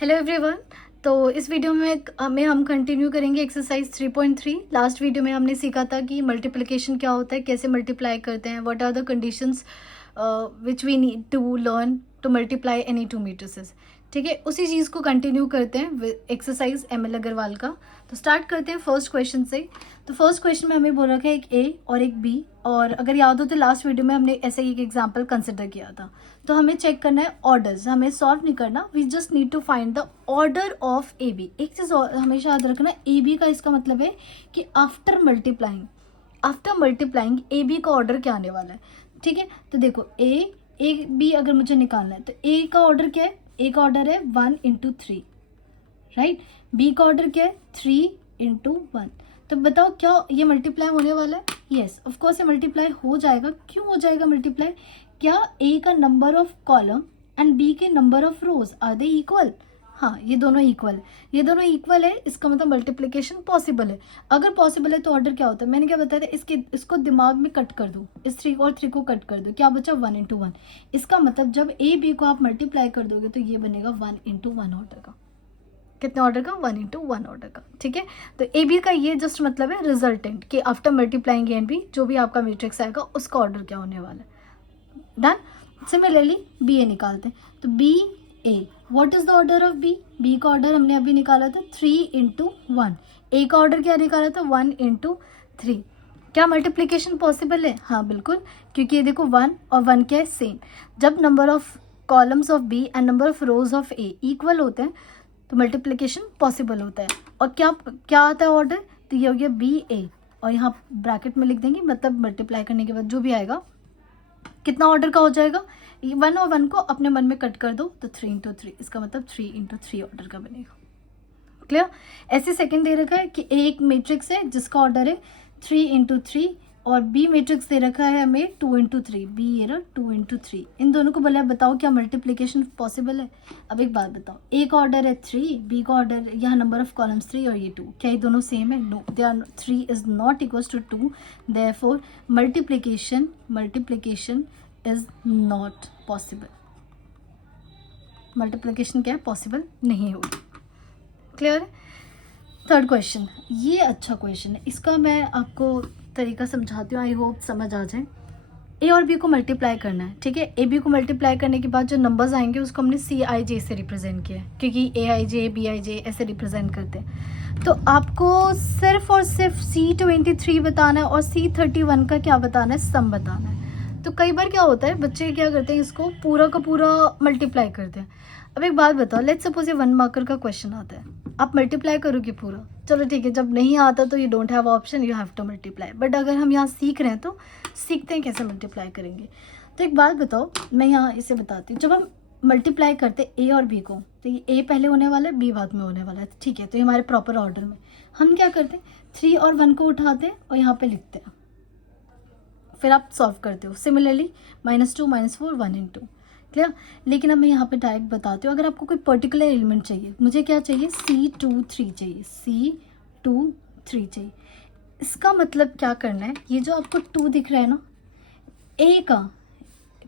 Hello everyone. तो इस video में हम कंटिन्यू करेंगे एक्सरसाइज 3.3। लास्ट वीडियो में हमने सीखा था कि मल्टीप्लिकेशन क्या होता है, कैसे मल्टीप्लाई करते हैं, what are the conditions which we need to learn to multiply any two matrices. ठीक है, उसी चीज़ को कंटिन्यू करते हैं एक्सरसाइज एम एल अग्रवाल का। तो स्टार्ट करते हैं फर्स्ट क्वेश्चन से। तो फर्स्ट क्वेश्चन में हमें बोल रखा है एक ए और एक बी, और अगर याद हो तो लास्ट वीडियो में हमने ऐसे ही एक एग्जाम्पल कंसिडर किया था। तो हमें चेक करना है ऑर्डर्स, हमें सॉल्व नहीं करना, we just need to find the order of A B. एक चीज़ हमेशा याद रखना, ए बी का इसका मतलब है कि आफ्टर मल्टीप्लाइंग ए बी का ऑर्डर क्या आने वाला है। ठीक है, तो देखो ए बी अगर मुझे निकालना है तो ए का ऑर्डर क्या है, ए का ऑर्डर है 1 into 3, राइट। बी का ऑर्डर क्या है 3 into 1। तो बताओ क्या ये मल्टीप्लाई होने वाला है? यस, ऑफ कोर्स ये मल्टीप्लाई हो जाएगा। क्यों हो जाएगा मल्टीप्लाई? क्या ए का number of column and B के number of rows are they equal? हाँ, ये दोनों इक्वल है, इसका मतलब मल्टीप्लिकेशन पॉसिबल है। अगर पॉसिबल है तो ऑर्डर क्या होता है, मैंने क्या बताया था, इसको दिमाग में कट कर दो, इस 3 और 3 को कट कर दो, क्या बचा 1 into 1। इसका मतलब जब ए बी को आप मल्टीप्लाई कर दोगे तो ये बनेगा 1 into 1 ऑर्डर का। कितने ऑर्डर का? 1 into 1 ऑर्डर का। ठीक है, तो ए बी का ये जस्ट मतलब है रिजल्टेंट, कि after multiplying A and B जो भी आपका मैट्रिक्स आएगा उसका ऑर्डर क्या होने वाला है। डन। सिमिलरली बी ए निकालते हैं। तो B A, what is the order of B? B का ऑर्डर हमने अभी निकाला था 3 into 1। ए का ऑर्डर क्या निकाला था 1 into 3। क्या मल्टीप्लिकेशन पॉसिबल है? हाँ बिल्कुल, क्योंकि ये देखो 1 और 1 क्या है, सेम। जब number of columns of B and number of rows of A equal होते हैं तो मल्टीप्लिकेशन पॉसिबल होता है। और क्या क्या आता है ऑर्डर? तो ये हो गया बी ए, और यहाँ ब्रैकेट में लिख देंगे, मतलब मल्टीप्लाई करने के बाद जो भी आएगा कितना ऑर्डर का हो जाएगा। 1 और 1 को अपने मन में कट कर दो तो 3 into 3, इसका मतलब 3 into 3 ऑर्डर का बनेगा। क्लियर? ऐसे सेकंड दे रखा है कि एक मैट्रिक्स है जिसका ऑर्डर है 3 into 3, और बी मैट्रिक्स दे रखा है हमें 2 into 3, बी एरर 2 into 3। इन दोनों को बोला बताओ क्या मल्टीप्लिकेशन पॉसिबल है। अब एक बात बताओ, ए का ऑर्डर है 3, बी का ऑर्डर, यहाँ नंबर ऑफ कॉलम्स 3 और ये 2, क्या ये दोनों सेम है? No, they are 3 is not equals to 2, therefore multiplication is not possible. Multiplication क्या है? पॉसिबल नहीं होगी। क्लियर है? थर्ड क्वेश्चन, ये अच्छा क्वेश्चन है, इसका मैं आपको तरीका समझाती हूँ, आई होप समझ आ जाए। ए और बी को मल्टीप्लाई करना है। ठीक है, ए बी को मल्टीप्लाई करने के बाद जो नंबर्स आएंगे उसको हमने सी आई जे से रिप्रेजेंट किया है, क्योंकि ए आई जे बी आई जे ऐसे रिप्रेजेंट करते हैं। तो आपको सिर्फ और सिर्फ C23 बताना है और C31 का क्या बताना है, सम बताना है। तो कई बार क्या होता है, बच्चे क्या करते हैं, इसको पूरा का पूरा मल्टीप्लाई करते हैं। अब एक बात बताओ, लेट्स सपोज ये 1 मार्कर का क्वेश्चन आता है, आप मल्टीप्लाई करोगे पूरा? चलो ठीक है, जब नहीं आता तो you don't have option, you have to multiply. But अगर हम यहाँ सीख रहे हैं तो सीखते हैं कैसे मल्टीप्लाई करेंगे। तो एक बात बताओ, मैं यहाँ इसे बताती हूँ, जब हम मल्टीप्लाई करते ए और बी को तो ये ए पहले होने वाला है, बी बाद में होने वाला है। ठीक है, तो ये हमारे प्रॉपर ऑर्डर में हम क्या करते हैं, 3 और 1 को उठाते हैं और यहाँ पे लिखते हैं, फिर आप सॉल्व करते हो। Similarly -2 -4 1 into। क्लियर? लेकिन अब मैं यहाँ पे डायरेक्ट बताती हूँ, अगर आपको कोई पर्टिकुलर एलिमेंट चाहिए, मुझे क्या चाहिए, C23 चाहिए, C23 चाहिए। इसका मतलब क्या करना है, ये जो आपको 2 दिख रहा है ना, ए का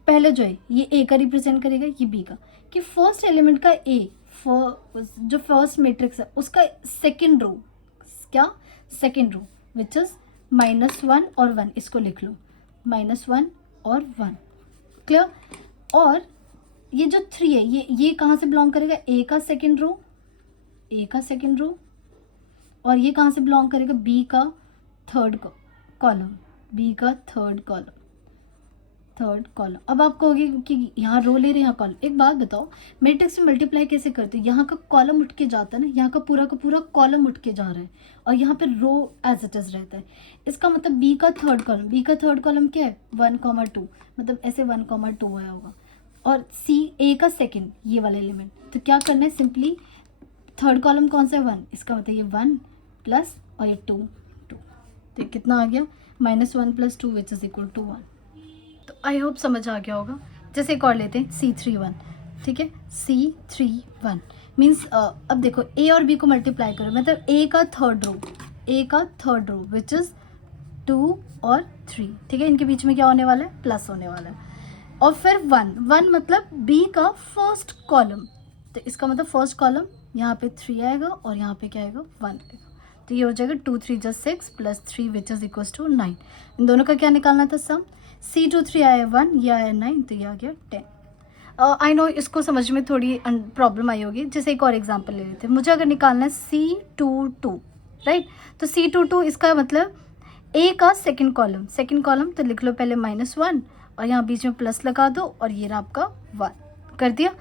पहले जो है ये ए का रिप्रेजेंट करेगा, ये बी का, कि फर्स्ट एलिमेंट का ए, जो फर्स्ट मैट्रिक्स है उसका सेकेंड रो, क्या सेकेंड रो, विच इज -1 और 1, इसको लिख लो, -1 और 1। क्लियर? और ये जो 3 है ये कहाँ से बिलोंग करेगा, ए का सेकेंड रो, और ये कहाँ से बिलोंग करेगा, बी का थर्ड कॉलम। अब आप कहोगे कि यहाँ रो ले रहे हैं, यहाँ कॉलम। एक बात बताओ, मैट्रिक्स में मल्टीप्लाई कैसे करते हो, यहाँ का कॉलम उठ के जाता है ना, यहाँ का पूरा कॉलम उठ के जा रहा है, और यहाँ पे रो एज इट इज रहता है। इसका मतलब बी का थर्ड कॉलम क्या है, 1,2, मतलब ऐसे 1,2 आया होगा, और सी ए का सेकेंड, ये वाला एलिमेंट। तो क्या करना है, सिंपली थर्ड कॉलम कौन सा है, 1, इसका मतलब ये 1 प्लस और ये 2। तो कितना आ गया, -1 + 2 विच इज इक्वल टू 1। तो आई होप समझ आ गया होगा। जैसे एक और लेते हैं C31। ठीक है, C31 मीन्स अब देखो ए और बी को मल्टीप्लाई करो, मतलब ए का थर्ड रो विच इज 2 और 3। ठीक है, इनके बीच में क्या होने वाला है, प्लस होने वाला है। और फिर 1 मतलब बी का फर्स्ट कॉलम, तो इसका मतलब फर्स्ट कॉलम यहाँ पे 3 आएगा और यहाँ पे क्या आएगा 1 आएगा। तो ये हो जाएगा 2 3 + 6 + 3 विच इज इक्वल टू 9। इन दोनों का क्या निकालना था सम? C23 आया 1, ये आया 9, तो ये आ गया 10। आई नो इसको समझ में थोड़ी प्रॉब्लम आई होगी। जैसे एक और एग्जांपल ले लेते हैं। मुझे अगर निकालना है C22, राइट, तो C22 इसका मतलब ए का सेकंड कॉलम तो लिख लो पहले -1 और यहाँ बीच में प्लस लगा दो और ये रहा आपका 1 कर दिया।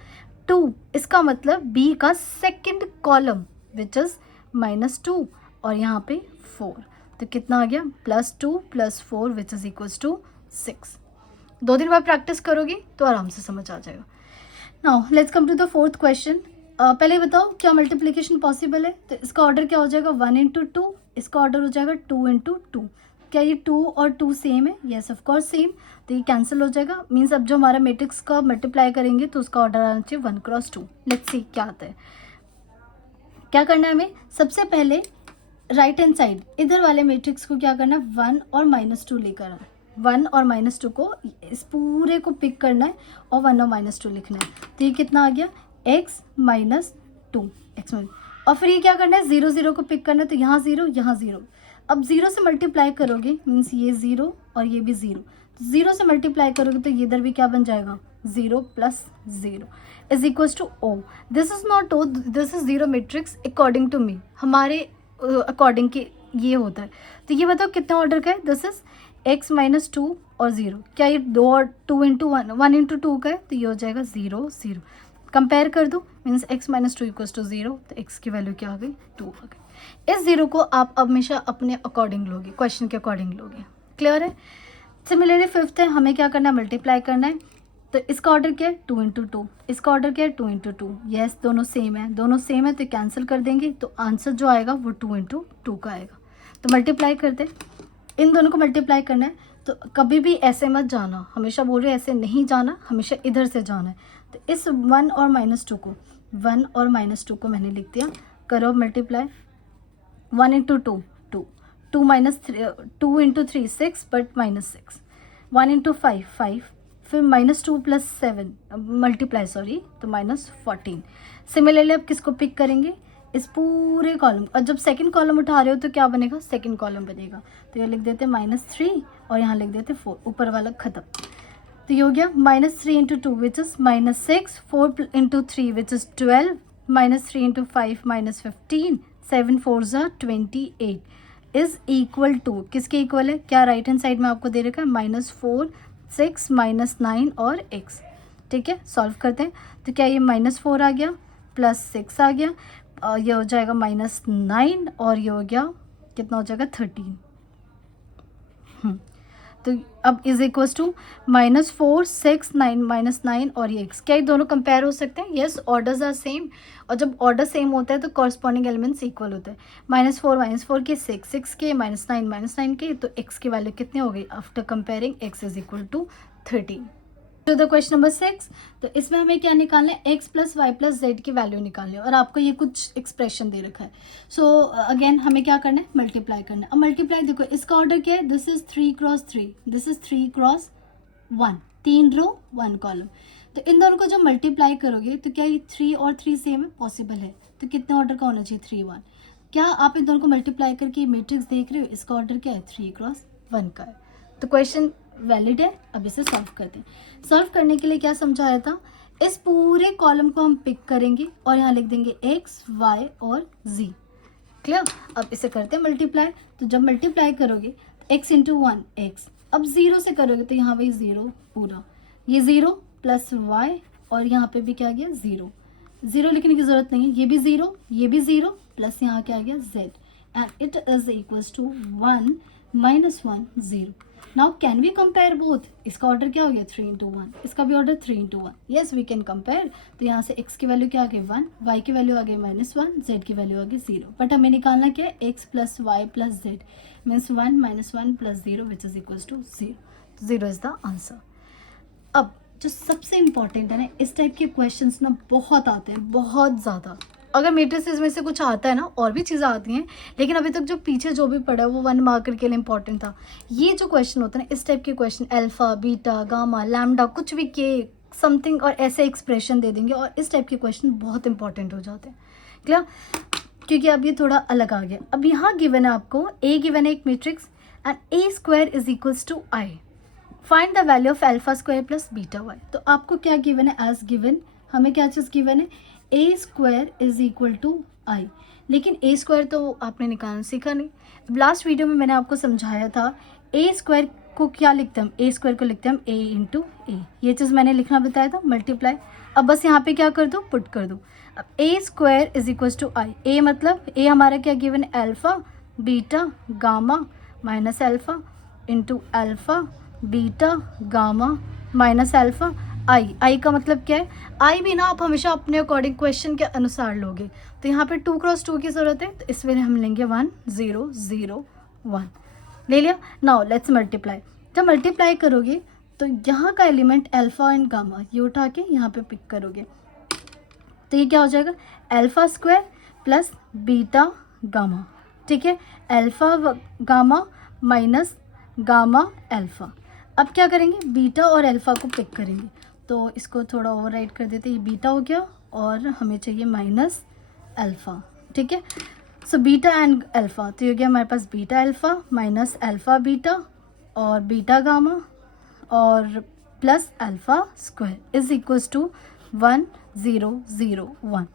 2 इसका मतलब बी का सेकंड कॉलम विच इज -2 और यहाँ पे 4, तो कितना आ गया +2 + 4 विच इज इक्वल टू 6। 2 दिन बाद प्रैक्टिस करोगी तो आराम से समझ आ जाएगा। Now let's come to the fourth question. पहले बताओ क्या मल्टीप्लिकेशन पॉसिबल है? तो इसका ऑर्डर क्या हो जाएगा 1 × 2, इसका ऑर्डर हो जाएगा 2 × 2। क्या ये 2 और 2 सेम है? येस ऑफ कोर्स सेम, तो ये कैंसिल हो जाएगा। मीन्स अब जो हमारा मैट्रिक्स का मल्टीप्लाई करेंगे तो उसका ऑर्डर आना चाहिए 1 × 2। लेट्स सी क्या आता है। क्या करना है हमें? सबसे पहले राइट हैंड साइड इधर वाले मैट्रिक्स को क्या करना है 1 और -2 लेकर आना। 1 और -2 को इस पूरे को पिक करना है और 1 और -2 लिखना है। तो ये कितना आ गया x - 2 x और फिर ये क्या करना है 0 0 को पिक करना है। तो यहाँ 0 यहाँ 0। अब 0 से मल्टीप्लाई करोगे मीन्स ये 0 और ये भी 0। 0 से मल्टीप्लाई करोगे तो ये इधर भी क्या बन जाएगा 0 + 0 is equal to O। This is not O, this is zero matrix according to me. हमारे अकॉर्डिंग के ये होता है। तो ये बताओ कितना ऑर्डर का है? दिस इज x - 2 और 0। क्या ये 2 और 2 × 1 1 × 2 का है? तो ये हो जाएगा 0 0। कंपेयर कर दो मीन्स x - 2 इक्वल्स टू 0, तो x की वैल्यू क्या आ गई 2 आ गई। इस 0 को आप हमेशा अपने अकॉर्डिंग लोगे, क्वेश्चन के अकॉर्डिंग लोगे। क्लियर है? सिमिलरली फिफ्थ है, हमें क्या करना है मल्टीप्लाई करना है। तो इसका ऑर्डर क्या है 2 × 2, इसका ऑर्डर क्या है 2 × 2। यस दोनों सेम है, तो कैंसिल कर देंगे तो आंसर जो आएगा वो 2 × 2 का आएगा। तो मल्टीप्लाई करते, इन दोनों को मल्टीप्लाई करना है। तो कभी भी ऐसे मत जाना, हमेशा बोल रहे ऐसे नहीं जाना, हमेशा इधर से जाना है। तो इस 1 और -2 को मैंने लिख दिया। करो मल्टीप्लाई। 1 × 2 2, 2 × 3 6 बट -6, 1 × 5 5, फिर -2 + 7 मल्टीप्लाई तो -14। सिमिलरली अब किसको पिक करेंगे? इस पूरे कॉलम। और जब सेकंड कॉलम उठा रहे हो तो क्या बनेगा? सेकंड कॉलम बनेगा। तो ये लिख देते -3 और यहाँ लिख देते 4, ऊपर वाला खत्म। तो ये हो गया -3 × 2 which is -6, 4 × 3 which is 12, -3 × 5 -15, 7 4 = 28 is equal to किसके इक्वल है? क्या राइट हैंड साइड में आपको दे रखा है -4 6 -9 और x। ठीक है, सॉल्व करते हैं। तो क्या ये -4 आ गया +6 आ गया, ये हो जाएगा -9 और ये हो गया कितना हो जाएगा 13। तो अब इज इक्वल टू -4 6 9 -9 और ये x। क्या ये दोनों कंपेयर हो सकते हैं? Yes, orders are same. और जब ऑर्डर सेम होता है तो कॉरस्पॉन्डिंग एलिमेंट्स इक्वल होते हैं। -4 के 6 के, -9 के, तो x की वैल्यू कितनी हो गई after comparing? x is equal to 13। To the question number 6। तो इसमें हमें क्या निकालना है? x + y + z की वैल्यू निकालनी है और आपको ये कुछ एक्सप्रेशन दे रखा है। सो अगेन हमें क्या करना है? मल्टीप्लाई करना है। अब मल्टीप्लाई देखो, इसका ऑर्डर क्या है? This is 3 × 3, this is 3 × 1, 3 row 1 column. तो इन दोनों को जब मल्टीप्लाई करोगे तो क्या ये 3 और 3 सेम है? पॉसिबल है। तो कितने ऑर्डर का होना चाहिए? 3 1। क्या आप इन दोनों को मल्टीप्लाई करके मैट्रिक्स देख रहे हो? इसका ऑर्डर क्या है? 3 × 1 का है। तो क्वेश्चन वैलिड है। अब इसे सॉल्व करते हैं। सॉल्व करने के लिए क्या समझाया था? इस पूरे कॉलम को हम पिक करेंगे और यहाँ लिख देंगे x y और z। क्लियर? अब इसे करते हैं मल्टीप्लाई। तो जब मल्टीप्लाई करोगे x × 1 x, अब 0 से करोगे तो यहाँ वही 0 पूरा, ये 0 + y और यहाँ पे भी क्या गया 0। 0 लिखने की जरूरत नहीं है, ये भी 0, ये भी 0 प्लस यहाँ क्या गया z and it is equals to 1 - 1 0। Now can we compare both? इसका ऑर्डर क्या हो गया 3 × 1, इसका भी order 3 × 1। Yes we can compare. तो यहाँ से x की वैल्यू क्या आ गई 1, y की वैल्यू आ गई -1, z की वैल्यू आ गई 0। बट हमें निकालना क्या है? x + y + z means 1 - 1 + 0 which is equals to 0। 0 is the answer. अब जो सबसे इंपॉर्टेंट है ना, इस टाइप के क्वेश्चंस ना बहुत आते हैं, बहुत ज़्यादा। अगर मैट्रिसेस में से कुछ आता है ना, और भी चीज़ें आती हैं, लेकिन अभी तक जो पीछे जो भी पढ़ा है वो 1 मार्कर के लिए इंपॉर्टेंट था। ये जो क्वेश्चन होता है ना, इस टाइप के question, alpha beta gamma lambda कुछ भी के समथिंग और ऐसे एक्सप्रेशन दे देंगे, और इस टाइप के क्वेश्चन बहुत इंपॉर्टेंट हो जाते हैं। क्लियर? क्योंकि अब ये थोड़ा अलग आ गया। अब यहाँ गिवन है आपको, ए गिवन है एक matrix and A square is equals to I, find the value of alpha square plus beta Y. तो आपको क्या गिवन है? एज गिवन हमें क्या चीज़ गिवन है? A square is equal to आई। लेकिन ए स्क्वायर तो आपने निकालना सीखा नहीं। लास्ट वीडियो में मैंने आपको समझाया था ए स्क्वायर को क्या लिखते हैं हम, ए स्क्वायर को लिखते हैं हम ए इंटू ए, ये चीज़ मैंने लिखना बताया था, मल्टीप्लाई। अब बस यहाँ पे क्या कर दो? पुट कर दो। अब A square is equal to I, A मतलब ए हमारा क्या गिवन है? Alpha beta gamma minus alpha into alpha beta gamma minus alpha I. I का मतलब क्या है? आई भी ना आप हमेशा अपने अकॉर्डिंग क्वेश्चन के अनुसार लोगे। तो यहाँ पे 2 क्रॉस 2 की ज़रूरत है, तो इसमें हम लेंगे 1 0 0 1, ले लिया। Now let's multiply. जब मल्टीप्लाई करोगे तो यहाँ का एलिमेंट अल्फा एंड गामा ये उठा के यहाँ पे पिक करोगे, तो ये क्या हो जाएगा? Alpha square plus beta gamma, ठीक है, alpha gamma minus gamma alpha. अब क्या करेंगे? बीटा और अल्फा को पिक करेंगे, तो इसको थोड़ा ओवरराइट कर देते, ये बीटा हो गया और हमें चाहिए माइनस अल्फा, ठीक है। सो बीटा एंड अल्फा, तो ये हो गया हमारे पास beta alpha minus alpha beta और बीटा गामा और plus alpha square is equals to 1 0 0 1।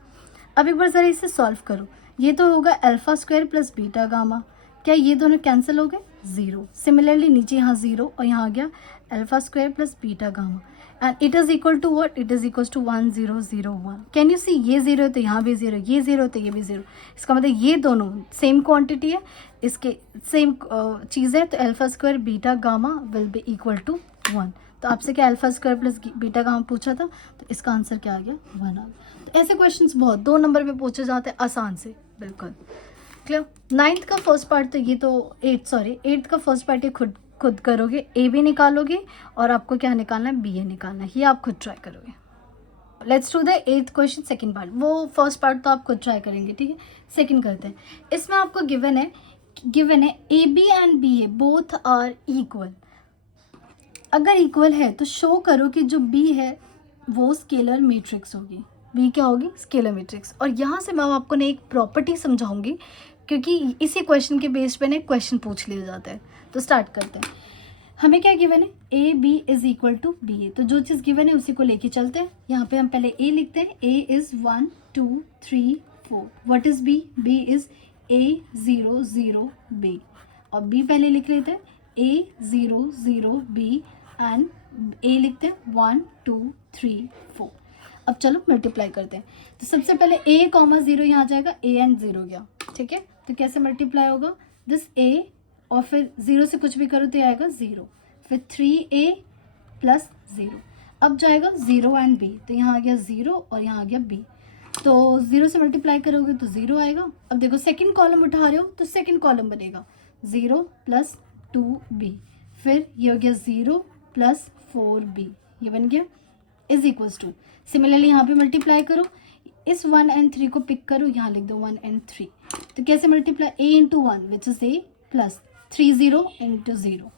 अब एक बार ज़रा इसे सॉल्व करो। ये तो होगा alpha square plus beta gamma, क्या ये दोनों कैंसिल हो गए? 0। सिमिलरली नीचे यहाँ 0 और यहाँ आ गया alpha square plus beta gamma and it is equal to what? It is equal to 1 0 0 1। Can you see? ये 0 है तो यहाँ भी 0, ये 0 है तो ये भी 0। इसका मतलब ये दोनों सेम क्वांटिटी है, इसके सेम चीज़ है, तो alpha square beta gamma will be equal to 1। तो आपसे क्या alpha square plus beta gamma पूछा था, तो इसका आंसर क्या आ गया? 1 आ गया। तो ऐसे क्वेश्चंस बहुत 2 नंबर पे पूछे जाते हैं आसान से, बिल्कुल क्लियर। 9th का फर्स्ट पार्ट तो ये तो 8th का फर्स्ट पार्ट ये खुद करोगे, ए भी निकालोगे और आपको क्या निकालना है? बी ए निकालना है, ये आप खुद ट्राई करोगे। Let's do the 8th question second part. वो फर्स्ट पार्ट तो आप खुद ट्राई करेंगे, ठीक है। सेकंड करते हैं। इसमें आपको गिवन है A B and B A both are equal. अगर इक्वल है तो शो करो कि जो बी है वो स्केलर मैट्रिक्स होगी। बी क्या होगी? Scalar matrix. और यहाँ से मैं आपको ने एक प्रॉपर्टी समझाऊंगी, क्योंकि इसी क्वेश्चन के बेस पे ना क्वेश्चन पूछ लिया जाता है। तो स्टार्ट करते हैं। हमें क्या गिवन है? A B is equal to B A. तो जो चीज़ गिवन है उसी को लेके चलते हैं। यहाँ पे हम पहले ए लिखते हैं। A is 1 2 3 4। What is B? B is A 0 0 B. और बी पहले लिख लेते हैं, ए 0 0 बी एंड ए लिखते हैं 1 2 3 4। अब चलो मल्टीप्लाई करते हैं। तो सबसे पहले a कॉमा 0 यहाँ आ जाएगा, a एंड 0 गया, ठीक है। तो कैसे मल्टीप्लाई होगा? दिस a और फिर 0 से कुछ भी करो तो आएगा 0, फिर 3a प्लस 0। अब जाएगा 0 एंड b, तो यहाँ आ गया 0 और यहाँ आ गया b। तो 0 से मल्टीप्लाई करोगे तो 0 आएगा। अब देखो सेकंड कॉलम उठा रहे हो तो सेकंड कॉलम बनेगा 0 प्लस 2b, फिर ये हो गया 0 प्लस 4b, ये बन गया इज इक्वल्स टू। सिमिलरली यहाँ पे मल्टीप्लाई करो, इस 1 एंड 3 को पिक करो, यहाँ लिख दो 1 एंड 3। तो कैसे multiply? a into 1 which is a plus 3 0 into 0,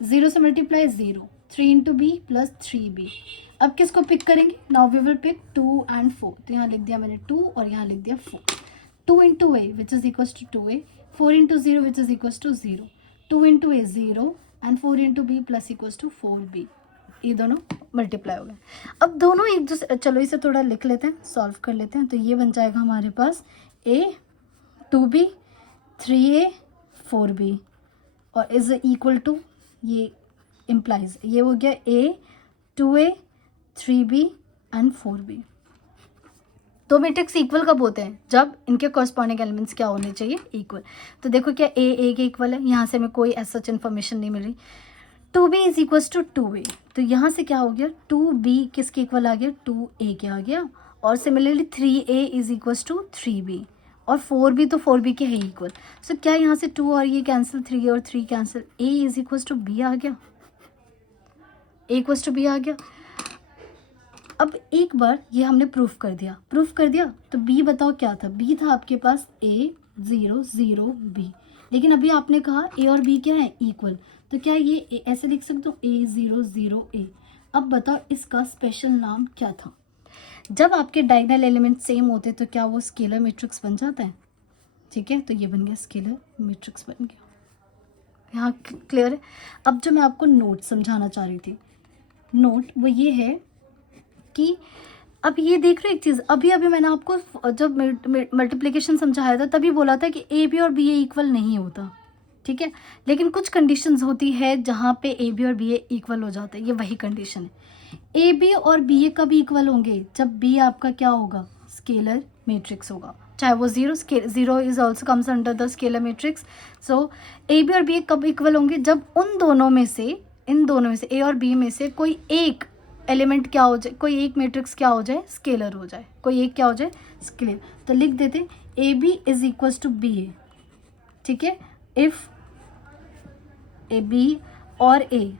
0 से multiply 0, 3 into B plus 3b। अब किसको पिक करेंगे? Now we will pick 2 and 4। तो यहाँ लिख दिया मैंने 2 और यहाँ लिख दिया 4। 2 into a which is equals to 2a, 4 into 0 which is equals to 0, 2 into a 0 and 4 into b plus equals to 4b। ये दोनों मल्टीप्लाई हो गए। अब दोनों एक दूसरे, चलो इसे थोड़ा लिख लेते हैं, सॉल्व कर लेते हैं। तो ये बन जाएगा हमारे पास a 2b 3a 4b और इज इक्वल टू, ये इम्प्लाइज, ये हो गया a 2a 3b and 4b। दो मैट्रिक्स इक्वल कब होते हैं? जब इनके कॉरस्पॉन्डिंग एलिमेंट्स क्या होने चाहिए? इक्वल। तो देखो क्या a के इक्वल है, यहाँ से हमें कोई ऐसा सच इन्फॉर्मेशन नहीं मिल रही। 2b is equals to 2a, तो यहाँ से क्या हो गया? 2b किसके इक्वल आ गया? 2a के आ गया। और similarly 3a is equals to 3b और 4b तो 4b के है इक्वल। सो क्या यहाँ से 2 और ये कैंसिल, 3 और 3 cancel, a is equals to b आ गया, a इक्वल्स टू b आ गया। अब एक बार ये हमने प्रूफ कर दिया, तो b बताओ क्या था? b था आपके पास a 0 0 b, लेकिन अभी आपने कहा a और b क्या है? इक्वल। तो क्या ये ऐसे लिख सकते हो? a 0 0 a, अब बताओ इसका स्पेशल नाम क्या था? जब आपके डायगोनल एलिमेंट सेम होते तो क्या वो स्केलर मैट्रिक्स बन जाता है? ठीक है, तो ये बन गया स्केलर मैट्रिक्स बन गया। यहाँ क्लियर है? अब जो मैं आपको नोट समझाना चाह रही थी, नोट वो ये है कि अब ये देख रहे हो एक चीज़, अभी अभी मैंने आपको जब मल्टीप्लिकेशन समझाया था तभी बोला था कि ए बी और बी ए इक्वल नहीं होता, ठीक है, लेकिन कुछ कंडीशंस होती है जहाँ पे ए बी और बी ए इक्वल हो जाते हैं। ये वही कंडीशन है। ए बी और बी ए कब इक्वल होंगे? जब बी आपका क्या होगा? स्केलर मैट्रिक्स होगा, चाहे वो zero is also comes under the scalar matrix. So A B और बी ए कब इक्वल होंगे? जब इन दोनों में से ए और बी में से कोई एक एलिमेंट क्या हो जाए, कोई एक मैट्रिक्स क्या हो जाए? स्केलर हो जाए, कोई एक क्या हो जाए? स्केलर। तो लिख देते A B is equal to B A, ठीक है। इफ ए बी और ए,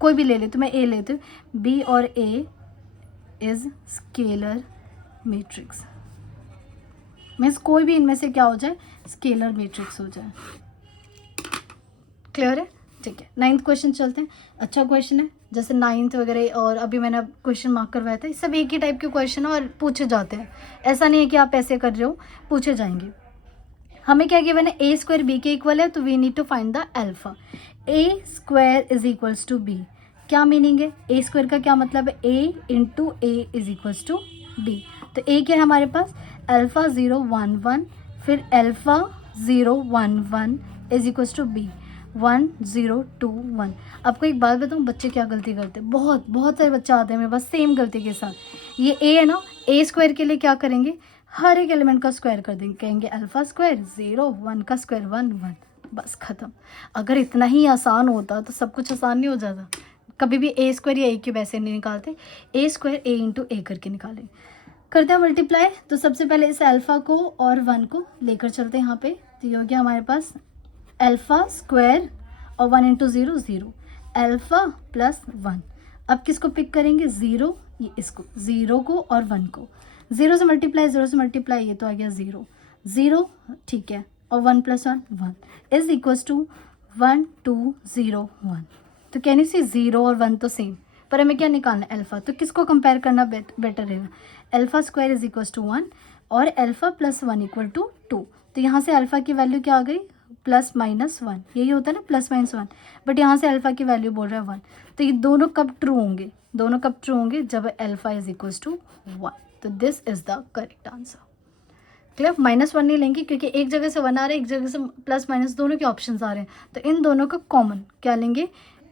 कोई भी ले ले, तो मैं ए लेती हूँ, बी और ए इज स्केलर मैट्रिक्स, मीन्स कोई भी इनमें से क्या हो जाए? स्केलर मैट्रिक्स हो जाए। क्लियर है? ठीक है, 9th क्वेश्चन चलते हैं। अच्छा क्वेश्चन है, जैसे 9th वगैरह और अभी मैंने क्वेश्चन मार्क करवाया था, सब एक ही टाइप के क्वेश्चन है और पूछे जाते हैं। ऐसा नहीं है कि आप ऐसे कर रहे हो, पूछे जाएंगे। हमें क्या गिवन है? ए स्क्वायर बी के इक्वल है, तो we need to find the alpha. A square is equals to B, क्या मीनिंग है? ए स्क्वायर का क्या मतलब है? A into A is equals to B. तो ए क्या है हमारे पास? अल्फा 0 1 1, फिर alpha 0 1 1 is equals to B 1 0 2 1। आपको एक बात बताऊँ, बच्चे क्या गलती करते हैं? बहुत सारे बच्चे आते हैं मेरे पास सेम गलती के साथ। ये ए है ना, ए स्क्वायर के लिए क्या करेंगे? हर एक एलिमेंट का स्क्वायर कर देंगे, कहेंगे अल्फा स्क्वायर 0 1 का स्क्वायर 1 1, बस खत्म। अगर इतना ही आसान होता तो सब कुछ आसान नहीं हो जाता? कभी भी ए स्क्वायर या ए क्यूब ऐसे नहीं निकालते, ए स्क्वायर ए इंटू ए करके निकालें। करते हैं मल्टीप्लाई, तो सबसे पहले इस अल्फा को और 1 को लेकर चलते हैं यहाँ पे। तो ये हो गया हमारे पास अल्फा स्क्वायर और 1 इंटू 0 0, अल्फा प्लस 1। अब किसको पिक करेंगे? 0, ये इसको, 0 को और 1 को। 0 से मल्टीप्लाई, ये तो आ गया 0 0, ठीक है, और 1 प्लस 1 1 इज इक्वल्स टू 1 2 0 1। तो कैन यू सी 0 और 1 तो सेम, पर हमें क्या निकालना है? अल्फा। तो किसको कंपेयर करना बेटर रहेगा? Alpha square is equals to 1 और अल्फा प्लस 1 इक्वल टू 2। तो यहाँ से अल्फा की वैल्यू क्या आ गई? प्लस माइनस 1, यही होता है ना, प्लस माइनस 1, बट यहाँ से अल्फा की वैल्यू बोल रहा है 1। तो ये दोनों कब ट्रू होंगे? दोनों कब ट्रू होंगे? जब अल्फा इज इक्वल्स टू 1। तो this is the correct answer. Clear? -1 नहीं लेंगे क्योंकि एक जगह से 1 आ रहा है, एक जगह से प्लस माइनस दोनों के ऑप्शंस आ रहे हैं, तो इन दोनों का कॉमन क्या लेंगे?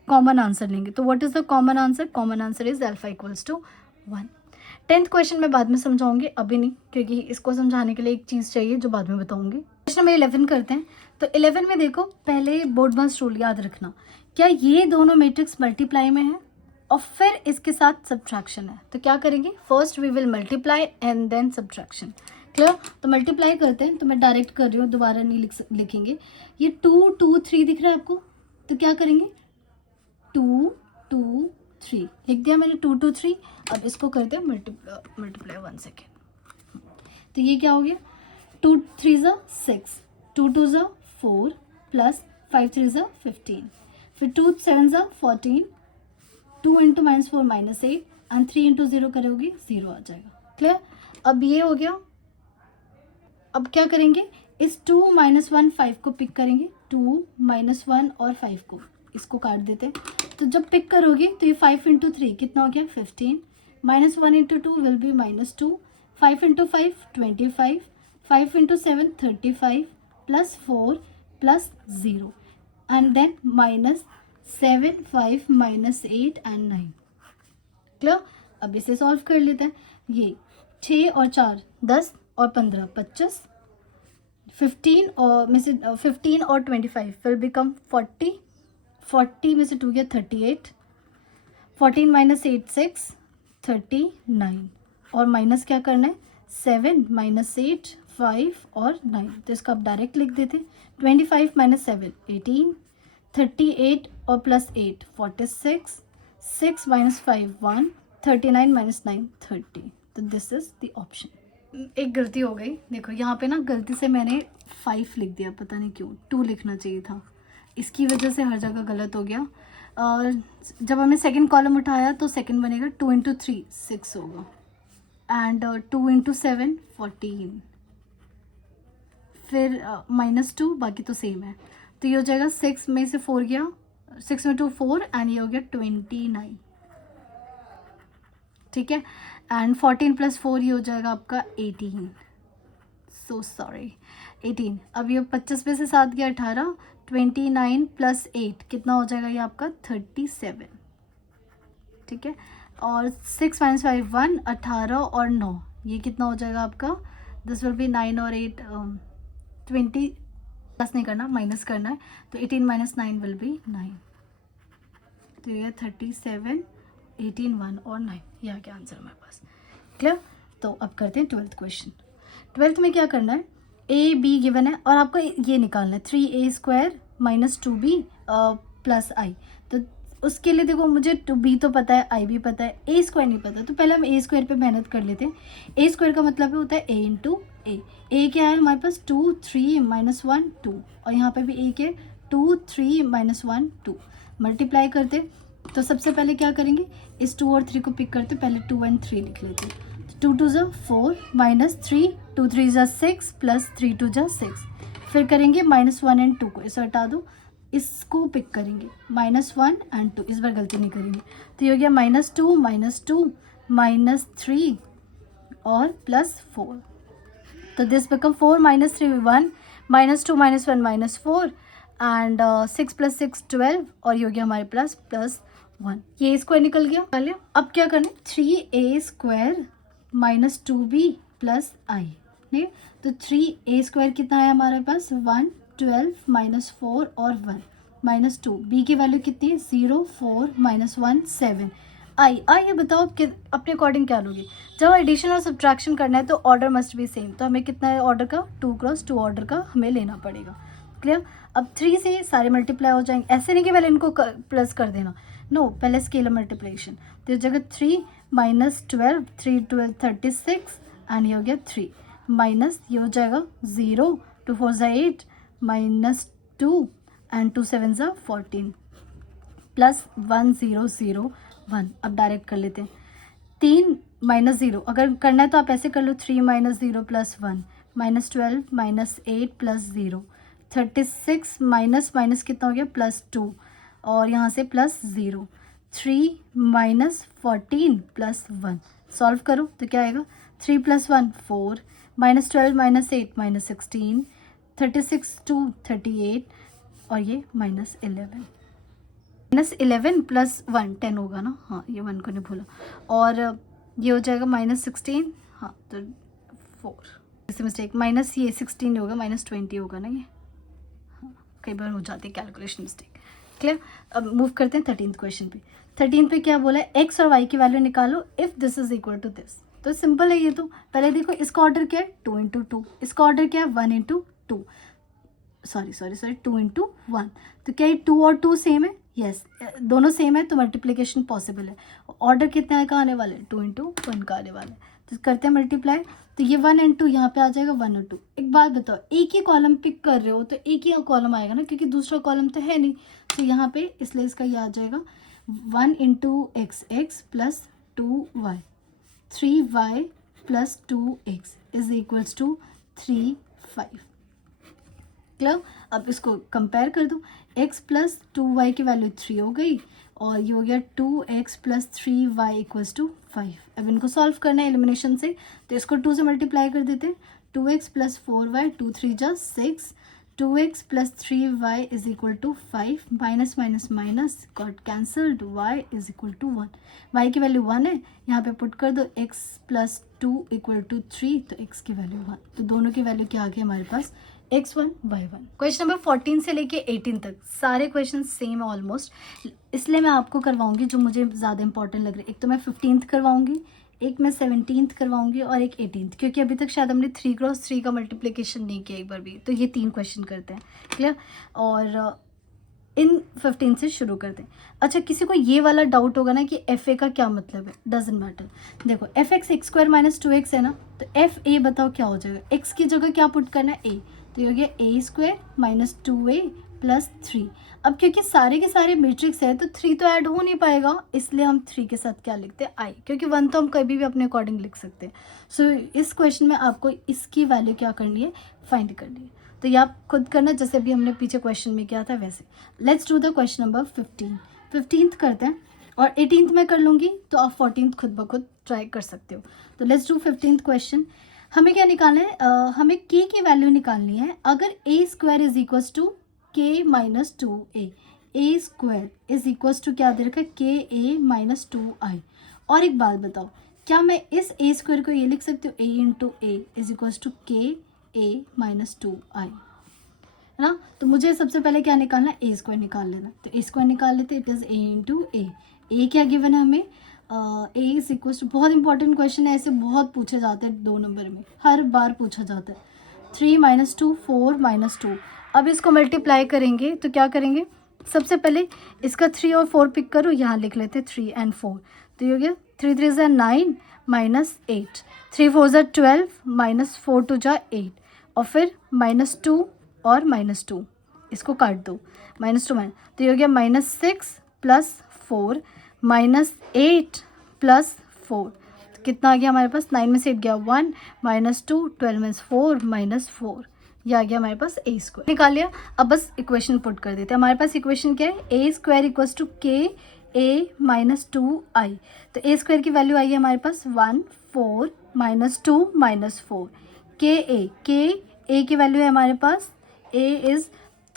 कॉमन आंसर लेंगे। तो what is the common answer? Common answer is alpha equals to 1। 10th question मैं बाद में समझाऊंगी, अभी नहीं, क्योंकि इसको समझाने के लिए एक चीज़ चाहिए जो बाद में बताऊंगी। क्वेश्चन नंबर 11 करते हैं। तो 11 में देखो, पहले बोर्डमास रूल याद रखना, क्या ये दोनों मैट्रिक्स मल्टीप्लाई में है और फिर इसके साथ सब्ट्रैक्शन है, तो क्या करेंगे? First we will multiply and then subtraction. Clear? तो मल्टीप्लाई करते हैं, तो मैं डायरेक्ट कर रही हूँ, दोबारा नहीं लिखेंगे। ये 2 2 3 दिख रहा है आपको, तो क्या करेंगे? 2 2 3 लिख दिया मैंने, 2 2 3। अब इसको करते हैं मल्टीप्लाई 1 सेकेंड। तो ये क्या हो गया? 2 3 ज़ा 6, 2 2 ज़ा 4, प्लस 5 3 ज़ा 15, फिर 2 7 ज़ा 14, 2 इंटू -4 -8, एंड 3 इंटू 0 करोगे 0 आ जाएगा। क्लियर? अब ये हो गया। अब क्या करेंगे? इस 2 -1 5 को पिक करेंगे, 2 -1 और 5 को इसको काट देते हैं। तो जब पिक करोगे तो ये 5 इंटू 3 कितना हो गया? 15, -1 into 2 will be -2, 5 into 5 25, 5 into 7 35, plus 4 plus 0, and then -7 5 -8 and 9। Clear? अब इसे सॉल्व कर लेते हैं। ये 6 और 4 10 और 15 25, 15 और 25 विल बिकम 40, 40 में से 2 गया 38, 14 -8 6 39, और माइनस क्या करना है? 7 -8 5 और 9। तो इसका आप डायरेक्ट लिख देते। 25 - 7 18, 38 और प्लस 8 46, 6 - 5 1, 39 - 9 30। तो दिस इज द ऑप्शन। एक गलती हो गई, देखो यहाँ पे ना गलती से मैंने 5 लिख दिया, पता नहीं क्यों 2 लिखना चाहिए था, इसकी वजह से हर जगह गलत हो गया। और जब हमने सेकंड कॉलम उठाया तो सेकंड बनेगा 2 इंटू 3 6 होगा, एंड 2 इंटू 7 14, फिर -2, बाकी तो सेम है। तो ये हो जाएगा 6 में से 4 गया, 6 में 2 4, एंड ये हो गया 29, ठीक है। एंड 14 प्लस 4 ये हो जाएगा आपका 18, सो सॉरी 18। अब ये 25 में से 7 गया 18, 29 प्लस 8 कितना हो जाएगा ये आपका 37, ठीक है। और 6 - 5 1, 18 और 9 ये कितना हो जाएगा आपका, दिस विल बी 9 और 8 20, प्लस नहीं करना माइनस करना है, तो 18 - 9 विल बी 9, तो ये 37 18 1 और 9, ये आ गया आंसर हमारे पास। क्लियर। तो अब करते हैं 12th क्वेश्चन। 12th में क्या करना है, ए बी गिवन है और आपको ये निकालना है 3a² - 2b प्लस आई। तो उसके लिए देखो मुझे 2b तो पता है, आई भी पता है, a² नहीं पता, तो पहले हम a² पे मेहनत कर लेते हैं। a² का मतलब होता है a इंटू ए। ए क्या है हमारे पास 2 3 - 1 2, और यहाँ पे भी a के 2 3 - 1 2, मल्टीप्लाई करते। तो सबसे पहले क्या करेंगे, इस 2 और 3 को पिक करते, पहले 2 और 3 लिख लेते हैं। 2 2 = 4 -3, 2 3 = 6 प्लस 3 2 = 6। फिर करेंगे -1 और 2 को, इसे हटा दो, इसको पिक करेंगे -1 और 2, इस बार गलती नहीं करेंगे। तो ये हो गया -2 -3 और +4। तो दिस बिकम 4 - 3 1, -2 - 1 -4, एंड 6 + 6 12, और ये हो गया हमारे पास +1। ये स्क्वायर निकल गया। अब क्या करना है, 3a² - 2b प्लस आई, ठीक है। तो 3a² कितना है हमारे पास 1 12 -4 और 1 -2, b की वैल्यू कितनी है 0 4 -1 7, आई ये बताओ कि अपने अकॉर्डिंग क्या लोगे। जब एडिशन और सब्ट्रैक्शन करना है तो ऑर्डर मस्ट बी सेम, तो हमें कितना है ऑर्डर का 2 × 2 ऑर्डर का हमें लेना पड़ेगा। क्लियर। अब 3 से सारे मल्टीप्लाई हो जाएंगे, ऐसे नहीं कि पहले इनको प्लस कर देना, नो पहले स्केलर मल्टीप्लिकेशन। तो इस जगह 3 - 12 3 12 36, एंड ये हो गया 3 माइनस ये हो जाएगा 0 2 4 = 8 -2 एंड 2 7 = 14 प्लस 1 0 0 1। अब डायरेक्ट कर लेते हैं, 3 - 0 अगर करना है तो आप ऐसे कर लो, 3 - 0 + 1 -12 - 8 + 0 36 माइनस कितना हो गया +2, और यहाँ से +0 3 - 14 + 1। सॉल्व करो तो क्या आएगा, 3 + 1 4 -12 - 8 -16 36 2 38, और ये -11 -11 + 1 10 होगा ना, हाँ ये 1 को नहीं भूला, और ये हो जाएगा -16, हाँ तो 4 इसे मिस्टेक माइनस ये 16 होगा -20 होगा ना, ये हाँ कई बार हो जाती है कैलकुलेशन मिस्टेक। क्लियर। अब मूव करते हैं 13th क्वेश्चन पे। 13 पे क्या बोला है, एक्स और वाई की वैल्यू निकालो if this is equal to this. तो सिंपल है ये, तो पहले देखो इसका ऑर्डर क्या है 2 × 2, इसका ऑर्डर क्या है 1 × 2, सॉरी 2 × 1। तो क्या ये 2 और 2 सेम है, यस दोनों सेम है, तो मल्टीप्लिकेशन पॉसिबल है। ऑर्डर कितना का आने वाला है 2 × 1 का आने वाला है, तो करते हैं मल्टीप्लाई। तो ये 1 और 2 यहाँ पे आ जाएगा 1 और 2। एक बात बताओ, एक ही कॉलम पिक कर रहे हो तो एक ही कॉलम आएगा ना, क्योंकि दूसरा कॉलम तो है नहीं, तो यहाँ पे इसलिए इसका ये आ जाएगा 1 × x plus 2y, 3y plus 2x is equals to 3 5। Clear. अब इसको कंपेयर कर दो, x प्लस 2y की वैल्यू 3 हो गई, और ये हो गया 2x plus 3y equals to 5। अब इनको सॉल्व करना है एलिमिनेशन से, तो इसको 2 से मल्टीप्लाई कर देते हैं, 2x plus 4y 2 3 = 6, 2x plus 3y is equal to 5, minus minus minus got cancelled, y is equal to 1। y की वैल्यू 1 है, यहाँ पे पुट कर दो x प्लस 2 इक्वल टू 3, तो x की वैल्यू 1। तो दोनों की वैल्यू क्या आ गई हमारे पास x1 y1। क्वेश्चन नंबर 14 से लेके 18 तक सारे क्वेश्चन सेम है ऑलमोस्ट, इसलिए मैं आपको करवाऊंगी जो मुझे ज़्यादा इंपॉर्टेंट लग रही है। एक तो मैं 15th करवाऊंगी, एक मैं 17th करवाऊंगी, और एक 18th, क्योंकि अभी तक शायद हमने 3 × 3 का मल्टीप्लिकेशन नहीं किया एक बार भी। तो ये 3 क्वेश्चन करते हैं। क्लियर। और इन 15 से शुरू करते हैं। अच्छा, किसी को ये वाला डाउट होगा ना कि एफ ए का क्या मतलब है, डजेंट मैटर। देखो एफ एक्स x² - 2x है ना, तो एफ ए बताओ क्या हो जाएगा, x की जगह क्या पुट करना है a, तो ये हो गया a² - 2a प्लस 3। अब क्योंकि सारे के सारे मैट्रिक्स है तो 3 तो ऐड हो नहीं पाएगा, इसलिए हम 3 के साथ क्या लिखते हैं, आई, क्योंकि 1 तो हम कभी भी अपने अकॉर्डिंग लिख सकते हैं। सो इस क्वेश्चन में आपको इसकी वैल्यू क्या करनी है, फाइंड करनी है। तो ये आप खुद करना, जैसे भी हमने पीछे क्वेश्चन में किया था वैसे। Let's do the question number 15th करते हैं, और 18th में कर लूँगी तो आप 14th खुद ब खुद ट्राई कर सकते हो। तो लेट्स डू 15th क्वेश्चन। हमें क्या निकालना है, हमें k की वैल्यू निकालनी है अगर a square is equals to k minus 2a। a square is equals to क्या दे रखा है, ka माइनस 2i। और एक बात बताओ, क्या मैं इस a स्क्वायर को ये लिख सकती हूँ, a into A is equals to ka minus 2i, है ना। तो मुझे सबसे पहले क्या निकालना है, a स्क्वायर निकाल लेना। तो a स्क्वायर निकाल लेते, इट इज़ a इंटू ए। ए क्या गिवन है हमें, ए इज इक्वल टू, बहुत इंपॉर्टेंट क्वेश्चन है, ऐसे बहुत पूछे जाते हैं 2 नंबर में, हर बार पूछा जाता है। 3 माइनस 2 4 माइनस 2। अब इसको मल्टीप्लाई करेंगे तो क्या करेंगे, सबसे पहले इसका 3 और 4 पिक करो, यहाँ लिख लेते 3 एंड 4। तो ये हो गया 3 3 ज़ा 9 माइनस 8, 3 4 ज़ा 12 माइनस 4 2 ज़ा 8, और फिर माइनस 2 और माइनस 2, इसको काट दो, माइनस 2 माइनस, तो ये हो गया माइनस 6 प्लस 4 माइनस 8 प्लस 4। कितना आ गया हमारे पास, 9 में से 8 गया 1 माइनस 2, 12 में 4 माइनस 4, ये आ गया हमारे पास a स्क्वायर। निकाल लिया। अब बस इक्वेशन पुट कर देते हैं। हमारे पास इक्वेशन क्या है, a square equals to k a minus 2i। तो a स्क्वायर की वैल्यू आई है हमारे पास 1 4 माइनस 2 माइनस 4, k a की वैल्यू है हमारे पास, a is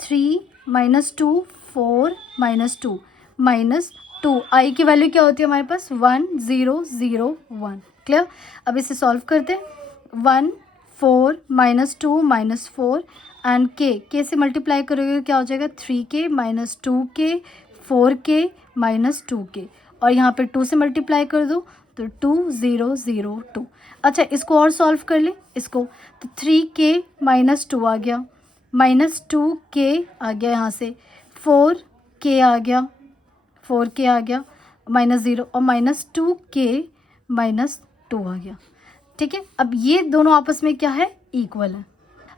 3 minus 2 4 minus 2 minus 2, I की वैल्यू क्या होती है हमारे पास 1 0 0 1। क्लियर। अब इसे सॉल्व करते हैं। 1 4 माइनस 2 माइनस 4 एंड के से मल्टीप्लाई करोगे क्या हो जाएगा, 3k minus 2k 4k minus 2k, और यहाँ पे 2 से मल्टीप्लाई कर दो तो 2 0 0 2। अच्छा, इसको और सॉल्व कर ले इसको, तो 3k माइनस 2 आ गया, माइनस 2k आ गया, यहाँ से 4k आ गया, 4k आ गया, माइनस 0 और माइनस 2k माइनस 2 आ गया। ठीक है, अब ये दोनों आपस में क्या है, इक्वल है।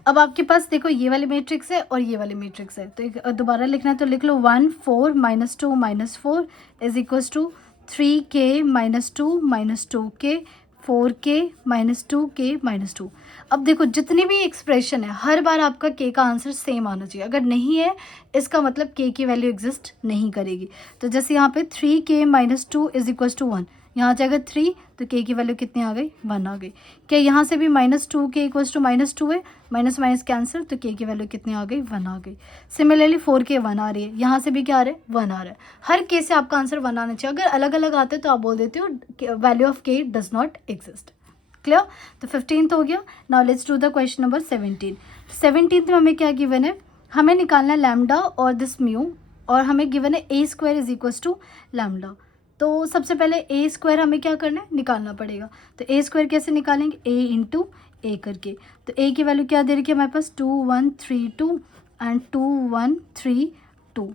अब आपके पास देखो ये वाली मैट्रिक्स है और ये वाली मैट्रिक्स है, तो दोबारा लिखना है तो लिख लो 1 4 minus 2 minus 4 is equals to 3k minus 2 minus 2k 4k minus 2k minus 2। अब देखो जितनी भी एक्सप्रेशन है हर बार आपका k का आंसर सेम आना चाहिए, अगर नहीं है इसका मतलब k की वैल्यू एग्जिस्ट नहीं करेगी। तो जैसे यहाँ पे 3k minus 2 is equals to 1, यहाँ आ जाएगा 3, तो k की वैल्यू कितनी आ गई, 1 आ गई। क्या यहाँ से भी minus 2k equals to minus 2 है, माइनस माइनस कैंसिल, तो k की वैल्यू कितनी आ गई, 1 आ गई। सिमिलरली 4k 1 आ रही है, यहाँ से भी क्या आ रहा है, 1 आ रहा है। हर k से आपका आंसर 1 आना चाहिए, अगर अलग अलग आते तो आप बोल देते हो value of k does not exist. Clear. तो 15th हो गया। Now let's do the question number 17। 17th में हमें क्या गिवन है, हमें निकालना है लैम्डा और दिस म्यू, और हमें गिवन है a square is equals to lambda. तो सबसे पहले a स्क्वायर हमें क्या करना है, निकालना पड़ेगा। तो a स्क्वायर कैसे निकालेंगे, a इंटू ए करके। तो a की वैल्यू क्या दे रखी है हमारे पास, 2 1 3 2 एंड 2 1 3 2।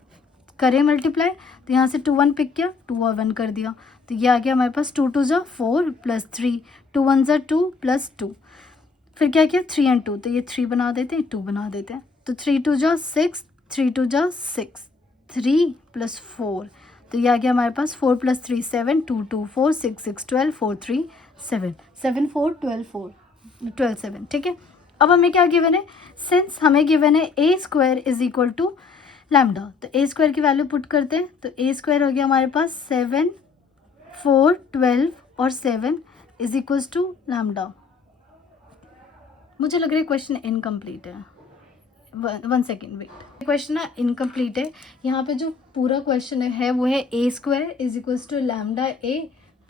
करें मल्टीप्लाई, तो यहाँ से 2 1 पिक किया, 2 और 1 कर दिया, तो ये आ गया हमारे पास 2 2 ज़ा 4 प्लस 3, 2 1 ज़ा 2 प्लस 2, फिर क्या किया 3 एंड 2, तो ये 3 बना देते हैं, 2 बना देते हैं, तो 3 2 ज़ा 6 3 2 ज़ा 6, 3 प्लस 4, तो ये आ गया हमारे पास 4 प्लस 3 7 2 2 4 6 6 12 4 3 7 7 4 12 7। ठीक है। अब हमें क्या गिवन है, सिंस हमें गिवन है a square is equal to lambda, तो a स्क्वायर की वैल्यू पुट करते हैं। तो a स्क्वायर हो गया हमारे पास 7 4 12 और 7 इज इक्वल्स टू लैम्डा। मुझे लग रहा है क्वेश्चन इनकम्प्लीट है, 1 सेकेंड वेट, क्वेश्चन ना इनकम्प्लीट है। यहाँ पे जो पूरा क्वेश्चन है वो है a square is equals to lambda a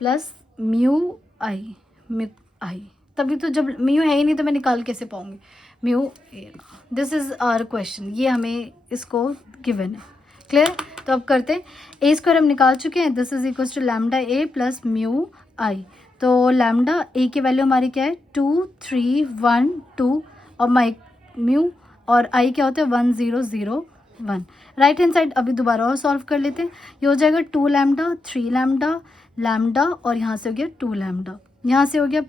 plus mu I, तभी तो जब म्यू है ही नहीं तो मैं निकाल कैसे पाऊंगी mu A. This is our question, ये हमें इसको गिवन है। क्लियर। तो अब करते हैं, ए स्क्वायर हम निकाल चुके हैं, this is equals to lambda A plus mu I. तो लैम्डा ए की वैल्यू हमारी क्या है 2 3 1 2 और माई म्यू, और आई क्या होता है 1 0 0 1। राइट हैंड साइड अभी दोबारा और सॉल्व कर लेते हैं। ये हो जाएगा 2 लैम्डा 3 लैम्डा लैम्डा, और यहाँ से हो गया 2 लैम्डा, यहाँ से हो गया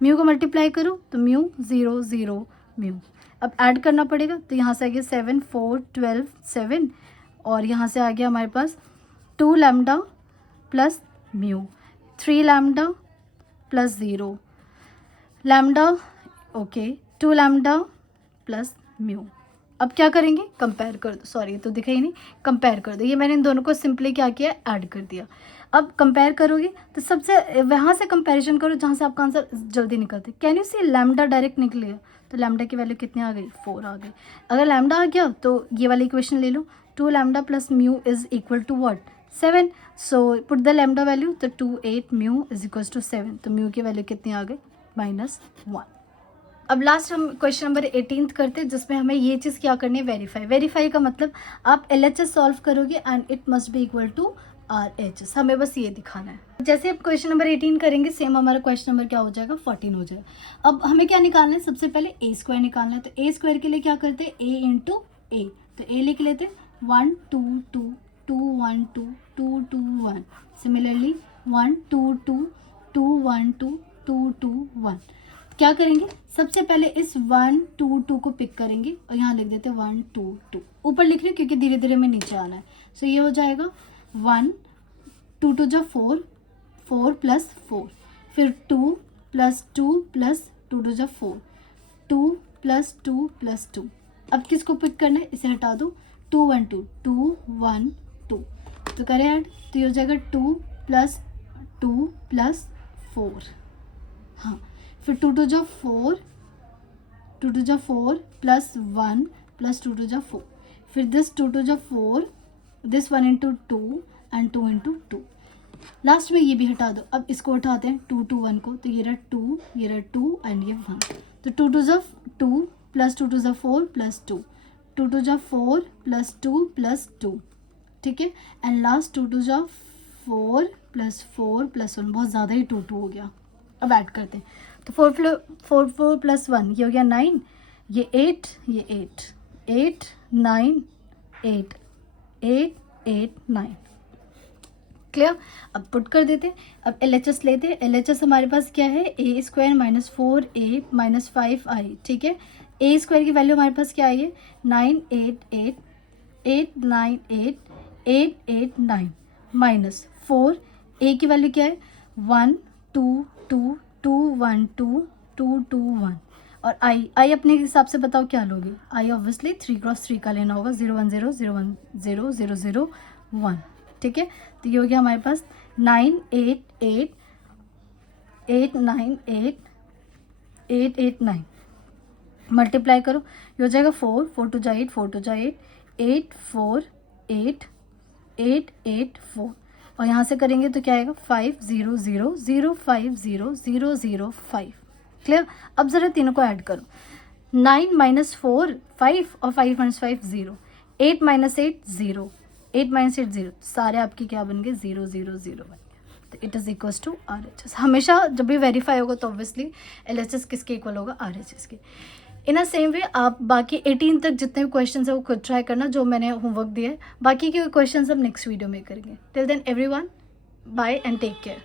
म्यू को मल्टीप्लाई करो तो म्यू 0 0 म्यू। अब ऐड करना पड़ेगा, तो यहाँ से आ गया 7 4 12 7, और यहाँ से आ गया हमारे पास 2 lambda plus mu, 3 lambda plus 0 lambda, okay 2 lambda plus mu. अब क्या करेंगे, कंपेयर कर दो, सॉरी तो दिखा ही नहीं, कंपेयर कर दो। ये मैंने इन दोनों को सिंपली क्या किया, ऐड कर दिया। अब कंपेयर करोगे तो सबसे वहाँ से कंपैरिजन करो जहाँ से आपका आंसर जल्दी निकलते। Can you see lambda direct निकलेगा, तो लैम्डा की वैल्यू कितनी आ गई, 4 आ गई। अगर लैम्डा आ गया तो ये वाली इक्वेशन ले लो, 2 lambda plus mu is equal to what, 7। So put the lambda value, तो 2 8 म्यू इज इक्वल टू 7, तो म्यू की वैल्यू कितनी आ गई, -1। अब लास्ट हम क्वेश्चन नंबर 18 करते हैं, जिसमें हमें ये चीज़ क्या करनी है, वेरीफाई। वेरीफाई का मतलब आप LHS सॉल्व करोगे and it must be equal to RHS, हमें बस ये दिखाना है। जैसे आप क्वेश्चन नंबर 18 करेंगे, सेम हमारा क्वेश्चन नंबर क्या हो जाएगा, 14 हो जाएगा। अब हमें क्या निकालना है, सबसे पहले a स्क्वायर निकालना है। तो a स्क्वायर के लिए क्या करते हैं, a इंटू ए, तो a लिख लेते हैं 1 2 2 2 1 2 2 2 1। सिमिलरली 1 2 2 2 1 2 2 2 1। क्या करेंगे, सबसे पहले इस 1 2 2 को पिक करेंगे और यहाँ लिख देते 1 2 2, ऊपर लिख रहे हैं क्योंकि धीरे धीरे में नीचे आना है। सो ये हो जाएगा 1 2 2 जा 4 4 प्लस 4, फिर 2 प्लस 2 प्लस 2 2 जा 4 2 प्लस 2 प्लस 2। अब किसको पिक करना है, इसे हटा दो, 2 1 2 2 1 2, तो करें ऐड, तो ये हो जाएगा 2 प्लस 2 प्लस 4, हाँ, फिर 2 2 जा 4 2 2 जा 4 प्लस 1 प्लस 2 2 जा 4, फिर दिस 2 2 जा 4, this 1 into 2 and 2 into 2। Last में ये भी हटा दो। अब इसको उठाते हैं 2 2 1 को, तो ये रहा 2, ये रहा 2 एंड ये 1, तो 2 2 जा 2 प्लस 2 2 जा 4 प्लस 2, 2 2 जा 4 प्लस 2 प्लस 2, ठीक है, एंड लास्ट 2 2 जा 4 प्लस 4 प्लस 1, बहुत ज़्यादा ही 2 2 हो गया। अब ऐड करते हैं, तो 4 प्लस 1 ये हो गया 9, ये 8, ये 8 8 9 8 8 8 9, क्लियर। अब पुट कर देते हैं। अब LHS लेते हैं। LHS हमारे पास क्या है, a square minus 4a minus 5i, ठीक है। a स्क्वायर की वैल्यू हमारे पास क्या आई है, 9 8 8 8 9 8 8 8 9 माइनस 4, a की वैल्यू क्या है 1 2 2 2 1 2 2 2 1, और आई अपने हिसाब से बताओ क्या लोगे, आई ऑब्वियसली 3 क्रॉस 3 का लेना होगा, 0 1 0 0 1 0 0 0 1, ठीक है। तो ये हो गया हमारे पास 9 8 8 8 9 8 8 8 9, मल्टीप्लाई करो, ये हो जाएगा 4 4 2 जा 8 4 2 जा 8 8 4 8 8 8 4, और यहाँ से करेंगे तो क्या आएगा 5 0 0 0 5 0 0 0 5, क्लियर। अब ज़रा तीनों को ऐड करो, 9 माइनस 4 5 और 5 माइनस 5 0, 8 माइनस 8 0, 8 माइनस 8 0, सारे आपके क्या बन गए 0 0 0 बन गए। तो it is equals to RHS। हमेशा जब भी वेरीफाई होगा तो ऑब्वियसली LHS किसके इक्वल होगा, RHS के। इन अ सेम वे आप बाकी 18 तक जितने भी क्वेश्चन है वो खुद ट्राई करना, जो मैंने होमवर्क दिया है। बाकी के क्वेश्चन हम नेक्स्ट वीडियो में करेंगे। Till then everyone, bye and take care.